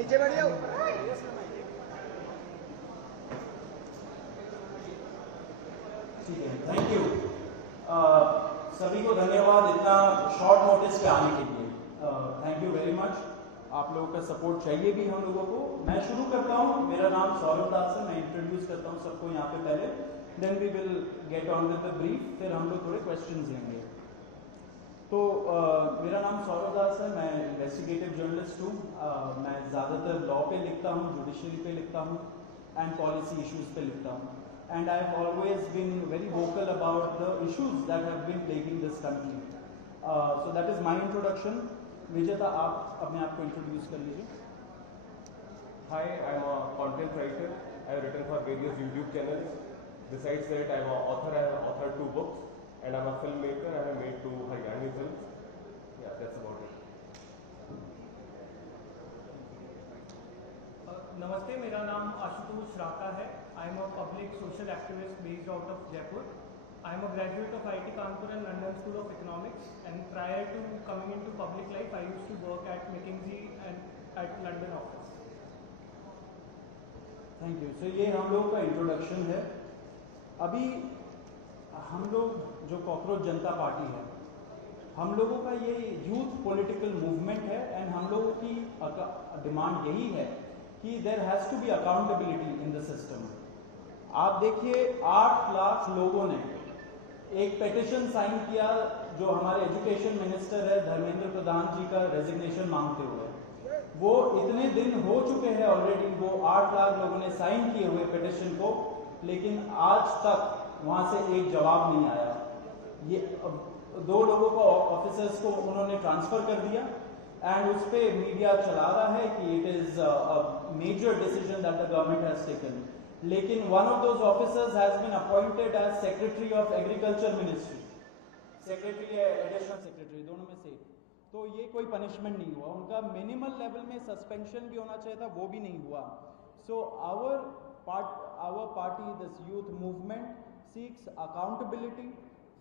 नीचे बैठ जाओ। ठीक है, थैंक यू। सभी को धन्यवाद इतना शॉर्ट नोटिस पे आने के लिए। Thank you very much. आप लोगों का सपोर्ट चाहिए भी हम लोगों को। मैं शुरू करता हूँ। मेरा नाम सौरभ दास है। मैं इंट्रोड्यूस करता हूँ सबको यहाँ पे पहले, then we will get on with the brief, फिर हम लोग थोड़े क्वेश्चंस लेंगे। तो मेरा नाम सौरभ दास है। मैं इन्वेस्टिगेटिव जर्नलिस्ट हूँ। मैं ज़्यादातर लॉ पे लिखता हूँ, जुडिशरी पे लिखता हूँ एंड पॉलिसी इश्यूज पे लिखता हूँ। And I've always been very vocal about the issues that have been plaguing this country. So that is my introduction. Vijeta, आप अपने आप को introduce कर लीजिए. Hi, I'm a content writer. I have written for various YouTube channels. Besides that, I'm an author. I have authored 2 books, and I'm a filmmaker. I have made 2 Haryani films. Yeah, that's about it. नमस्ते, मेरा नाम आशुतोष राका है। I am a public social activist based out of Jaipur. I am a graduate of IIT Kanpur and London School of Economics, and prior to coming into public life I used to work at McKinsey and at London office. Thank you. So ये हम लोग का introduction है। अभी हम लोग जो cockroach जनता party है, हम लोगों का ये यूथ पॉलिटिकल मूवमेंट है एंड हम लोगों की डिमांड यही है कि there has to be accountability in the system. आप देखिए 8 लाख लोगों ने एक पेटिशन साइन किया जो हमारे एजुकेशन मिनिस्टर है धर्मेंद्र प्रधान जी का रेजिग्नेशन मांगते हुए। वो इतने दिन हो चुके हैं ऑलरेडी, वो 8 लाख लोगों ने साइन किए हुए पेटिशन को, लेकिन आज तक वहां से एक जवाब नहीं आया। ये 2 लोगों को ऑफिसर्स को उन्होंने ट्रांसफर कर दिया एंड उस पर मीडिया चला रहा है कि it is a major decision that the government has taken. लेकिन one of those officers has been appointed as secretary of agriculture ministry, secretary या एडिशनल सेक्रेटरी, दोनों में से। तो ये कोई पनिशमेंट नहीं हुआ उनका। मिनिमल लेवल में सस्पेंशन भी होना चाहिए था, वो भी नहीं हुआ। So our party, this youth movement seeks accountability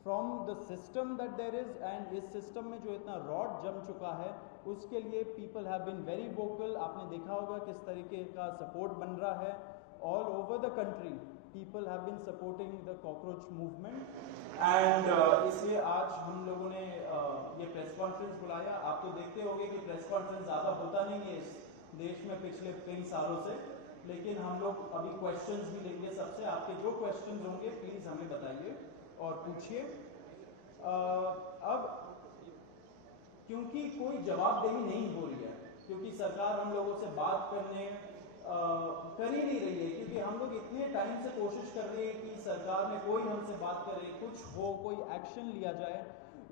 from the system that there is, and इस सिस्टम में जो इतना रॉड जम चुका है उसके लिए people have been very vocal. आपने देखा होगा किस तरीके का सपोर्ट बन रहा है all over the country. People have been supporting the cockroach movement and इसलिए आज हम लोगों ने ये प्रेस कॉन्फ्रेंस बुलाया। आप तो देखते होंगे कि प्रेस कॉन्फ्रेंस ज़्यादा होता नहीं है इस देश में पिछले कई सालों से, लेकिन हम लोग अभी क्वेश्चंस भी लेंगे सबसे। आपके जो क्वेश्चंस होंगे प्लीज़ हमें बताइए और पूछिए। अब क्योंकि कोई जवाबदेही नहीं हो रही है, क्योंकि सरकार हम लोगों से बात करने कर ही नहीं रही है, क्योंकि हम लोग इतने टाइम से कोशिश कर रहे हैं कि सरकार में कोई हमसे बात करे, कुछ हो, कोई एक्शन लिया जाए।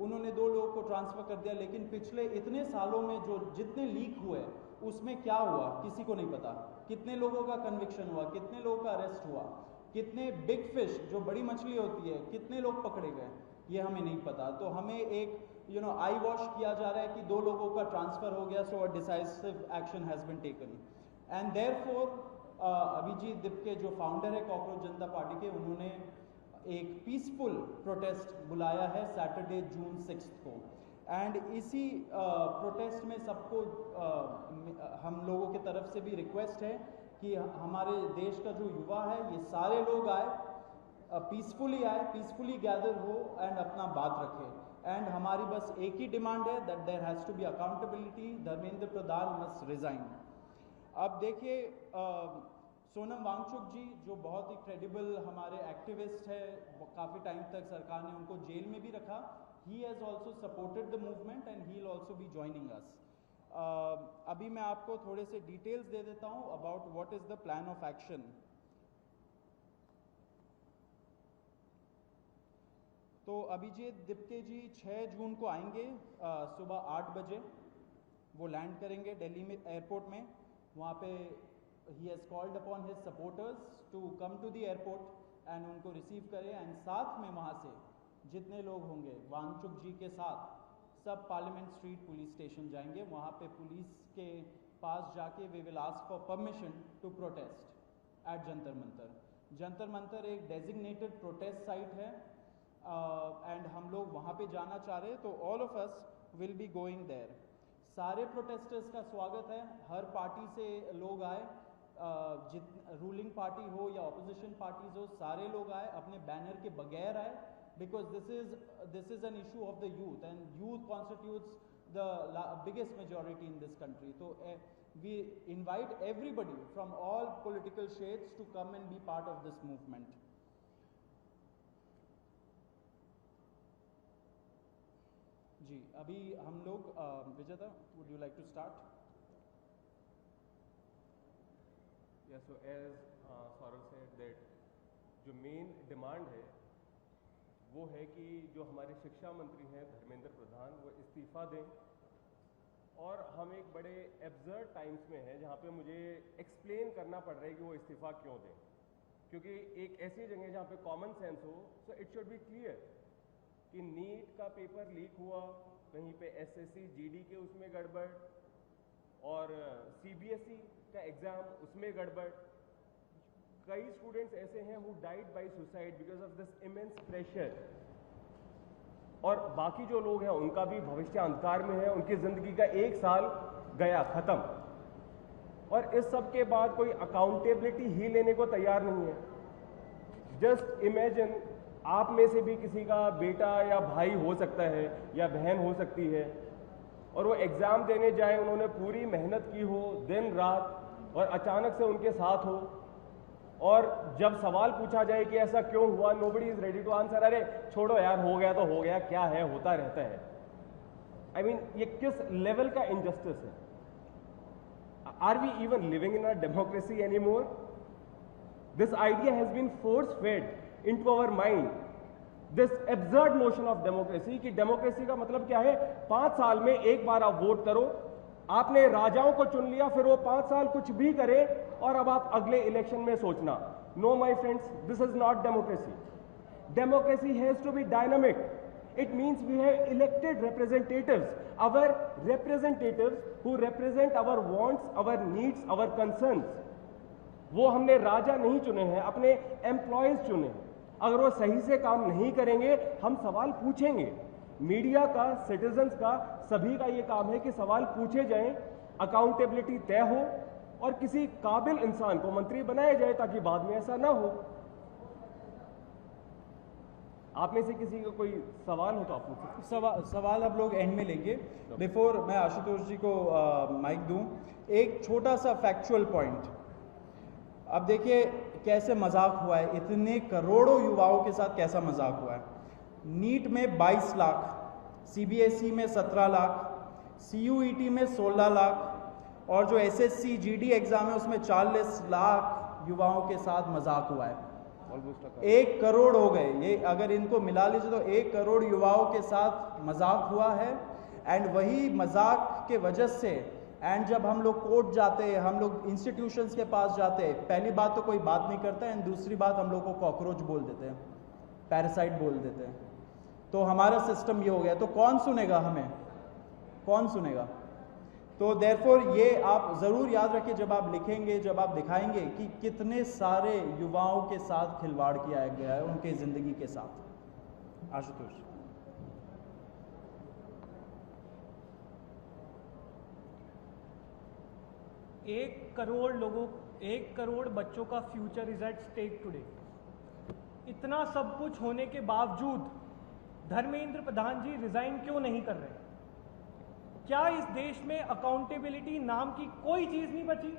उन्होंने 2 लोगों को ट्रांसफर कर दिया, लेकिन पिछले इतने सालों में जो जितने लीक हुए उसमें क्या हुआ किसी को नहीं पता। कितने लोगों का कन्विक्शन हुआ, कितने लोगों का अरेस्ट हुआ, कितने बिग फिश जो बड़ी मछली होती है कितने लोग पकड़े गए, ये हमें नहीं पता। तो हमें एक आई वॉश किया जा रहा है कि 2 लोगों का ट्रांसफर हो गया, so a decisive action has been taken. And therefore Abhijit Dipke जो फाउंडर है कॉकरोच जनता पार्टी के, उन्होंने एक पीसफुल प्रोटेस्ट बुलाया है सैटरडे जून 6 को। एंड इसी प्रोटेस्ट में सबको हम लोगों की तरफ से भी रिक्वेस्ट है कि हमारे देश का जो युवा है ये सारे लोग आए, पीसफुली आए, पीसफुली गैदर हो एंड अपना बात रखें। एंड हमारी बस एक ही डिमांड है that there has to be accountability, Dharmendra Pradhan must resign. अब देखिए सोनम वांगचुक जी जो बहुत ही क्रेडिबल हमारे एक्टिविस्ट है, काफ़ी टाइम तक सरकार ने उनको जेल में भी रखा। He has also supported the movement and he will also be joining us. अभी मैं आपको थोड़े से डिटेल्स दे देता हूँ about what is the plan of action. तो अभिजीत दिपके जी 6 जून को आएंगे सुबह 8 बजे। वो लैंड करेंगे दिल्ली में एयरपोर्ट में। वहाँ पे ही has called upon his supporters to come to the airport and उनको रिसीव करें। एंड साथ में वहाँ से जितने लोग होंगे वांगचुक जी के साथ सब पार्लियामेंट स्ट्रीट पुलिस स्टेशन जाएंगे। वहाँ पे पुलिस के पास जाके we will ask for permission to protest at Jantar Mantar. Jantar Mantar एक डेजिग्नेटेड प्रोटेस्ट साइट है एंड हम लोग वहाँ पे जाना चाह रहे हैं, तो all of us will be going there. सारे प्रोटेस्टर्स का स्वागत है, हर पार्टी से लोग आए, रूलिंग पार्टी हो या ऑपोजिशन पार्टीज हो, सारे लोग आए, अपने बैनर के बगैर आए, because this is an issue of the youth and youth constitutes the biggest majority in this country. So we invite everybody from all political shades to come and be part of this movement. जी, अभी हम लोग विजेता, would you like to start? Yeah, so as Saurav said that जो main demand है वो है कि जो हमारे शिक्षा मंत्री हैं धर्मेंद्र प्रधान वो इस्तीफ़ा दें, और हम एक बड़े एब्सर्ड टाइम्स में हैं जहाँ पे मुझे एक्सप्लेन करना पड़ रहा है कि वो इस्तीफ़ा क्यों दें, क्योंकि एक ऐसी जगह जहाँ पे कॉमन सेंस हो, so it should be clear कि नीट का पेपर लीक हुआ, कहीं पे एसएससी जीडी के उसमें गड़बड़, और सीबीएसई का एग्ज़ाम उसमें गड़बड़। कई स्टूडेंट्स ऐसे हैं who died by suicide because of this immense pressure, और बाकी जो लोग हैं उनका भी भविष्य अंधकार में है, उनकी ज़िंदगी का एक साल गया ख़त्म, और इस सब के बाद कोई अकाउंटेबिलिटी ही लेने को तैयार नहीं है। जस्ट इमेजिन, आप में से भी किसी का बेटा या भाई हो सकता है या बहन हो सकती है, और वो एग्ज़ाम देने जाए, उन्होंने पूरी मेहनत की हो दिन रात, और अचानक से उनके साथ हो, और जब सवाल पूछा जाए कि ऐसा क्यों हुआ, nobody is ready to answer, अरे छोड़ो यार, हो गया तो हो गया, क्या है, होता रहता है। आई मीन ये किस लेवल का इनजस्टिस है? Are we even living in a democracy anymore? This idea has been force fed into our mind, this absurd notion of democracy, कि डेमोक्रेसी का मतलब क्या है, 5 साल में एक बार आप वोट करो, आपने राजाओं को चुन लिया, फिर वो 5 साल कुछ भी करे, और अब आप अगले इलेक्शन में सोचना। No my friends, this is not democracy. Democracy has to be dynamic. It means we have elected representatives, our representatives who represent our wants, our needs, our concerns. वो हमने राजा नहीं चुने हैं, अपने एम्प्लॉयज चुने हैं। अगर वो सही से काम नहीं करेंगे, हम सवाल पूछेंगे। मीडिया का, सिटीजन्स का, सभी का ये काम है कि सवाल पूछे जाएं, अकाउंटेबिलिटी तय हो, और किसी काबिल इंसान को मंत्री बनाया जाए ताकि बाद में ऐसा ना हो। आप में से किसी का कोई सवाल हो तो आप पूछिए। सवाल अब लोग एंड में लेंगे। बिफोर मैं आशुतोष जी को माइक दूं, एक छोटा सा फैक्चुअल पॉइंट। अब देखिए कैसे मजाक हुआ है, इतने करोड़ों युवाओं के साथ कैसा मजाक हुआ है। नीट में 22 लाख, सीबीएसई में 17 लाख, सीयूईटी में 16 लाख, और जो एसएससी जीडी एग्जाम है उसमें 40 लाख युवाओं के साथ मजाक हुआ है। 1 करोड़ हो गए, ये अगर इनको मिला लीजिए तो 1 करोड़ युवाओं के साथ मजाक हुआ है। एंड वही मजाक के वजह से, एंड जब हम लोग कोर्ट जाते हैं, हम लोग इंस्टीट्यूशंस के पास जाते हैं, पहली बात तो कोई बात नहीं करता है, एंड दूसरी बात हम लोग को कॉकरोच बोल देते हैं, पैरासाइट बोल देते हैं। तो हमारा सिस्टम ये हो गया, तो कौन सुनेगा हमें, कौन सुनेगा? तो देयरफॉर ये आप ज़रूर याद रखिए जब आप लिखेंगे, जब आप दिखाएंगे कि कितने सारे युवाओं के साथ खिलवाड़ किया गया है, उनके ज़िंदगी के साथ। आशुतोष। एक करोड़ बच्चों का future is at stake today. इतना सब कुछ होने के बावजूद धर्मेंद्र प्रधान जी रिजाइन क्यों नहीं कर रहे? क्या इस देश में अकाउंटेबिलिटी नाम की कोई चीज नहीं बची?